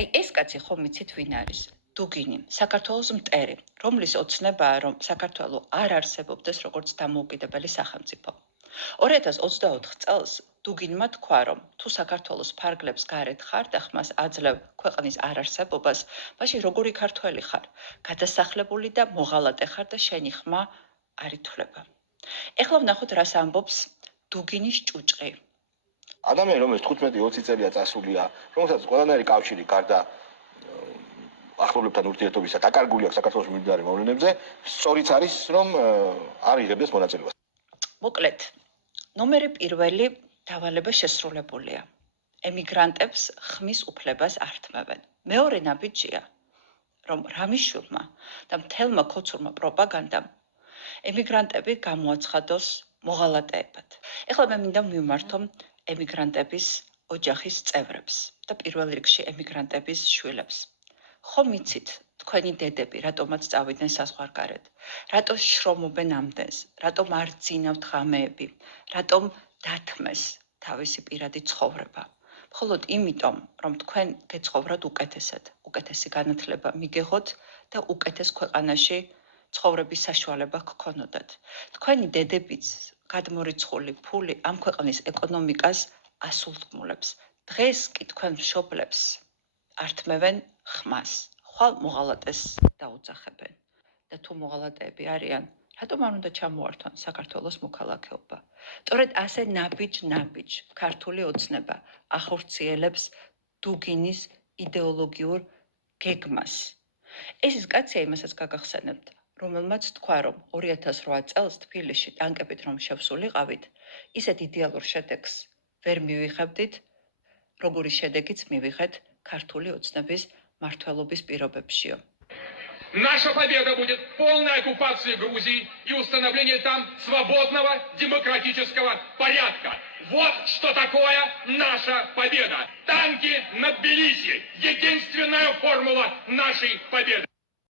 აი ეს კაცი ხომ იცით ვინ არის? დუგინი, საქართველოს მტერი, რომლის ოცნებაა, რომ საქართველო არ არსებობდეს როგორც დამოუკიდებელი სახელმწიფო. 2024 წელს დუგინმა თქვა, რომ თუ საქართველოს ფარგლებს გარეთ ხარ და ხმას აძლევ ქვეყნის არარსებობას, მაშინ როგორი ქართველი ხარ? გადასახლებული და მოღალატე ხარ და შენი ხმა არ ითვლება. ეხლა ვნახოთ რას ამბობს დუგინის ჭუჭყი. ადამიანი, რომელიც 15-20 წელია წასულია, რომელსაც ყველანაირი კავშირი გარდა ახლობლებთან ურთიერთობისა დაკარგული აქვს საქართველოს მიმდინარე მოვლენებზე, სწორიც არის, რომ არ იღებდეს მონაწილეობას. მოკლედ, ნომერი პირველი დავალება შესრულებულია. ემიგრანტებს ხმის უფლებას ართმევენ. მეორე ნაბიჯია, რომ რამიშვილმა და მთელმა ქოცურმა პროპაგანდამ ემიგრანტები გამოაცხადოს მოღალატეებად. ეხლა მე მინდა მივმართო ემიგრანტების ოჯახის წევრებს და პირველ რიგში ემიგრანტების შვილებს. ხომ იცით, თქვენი დედები რატომაც წავიდნენ საზღვარგარეთ? რატო შრომობენ ამდენს? რატომ არ ძინავთ ღამეები? რატომ დათმეს თავისი პირადი ცხოვრება? მხოლოდ იმიტომ, რომ თქვენ გეცხოვრათ უკეთესად, უკეთესი განათლება მიგეღოთ და უკეთეს ქვეყანაში ცხოვრების საშუალება გქონოდათ. თქვენი დედებიც გადმორიცხული ფული ამ ქვეყნის ეკონომიკას ასულთმულებს. დღეს კი თქვენ მშობლებს ართმევენ ხმას, ხვალ მოღალატეს დაუძახებენ. და თუ მოღალატეები არიან, რატომ არ უნდა ჩამოართვან საქართველოს მოქალაქეობა? სწორედ ასე ნაბიჯ ქართული ოცნება ახორციელებს დუგინის იდეოლოგიურ გეგმას. ეს ის კაცია, იმასაც გაგახსენებთ, რომელმაც თქვა, რომ 2008 წელს თბილისში ტანკებით რომ შევსულიყავით, ისეთ იდეალურ შედეგს ვერ მივიღებდით, როგორი შედეგიც მივიღეთ ქართული ოცნების მმართველობის პირობებშიო. Наша победа будет полной оккупацией Грузии и установление там свободного демократического порядка. Вот что такое наша победа. Танки над Тбилиси. Единственная формула нашей победы.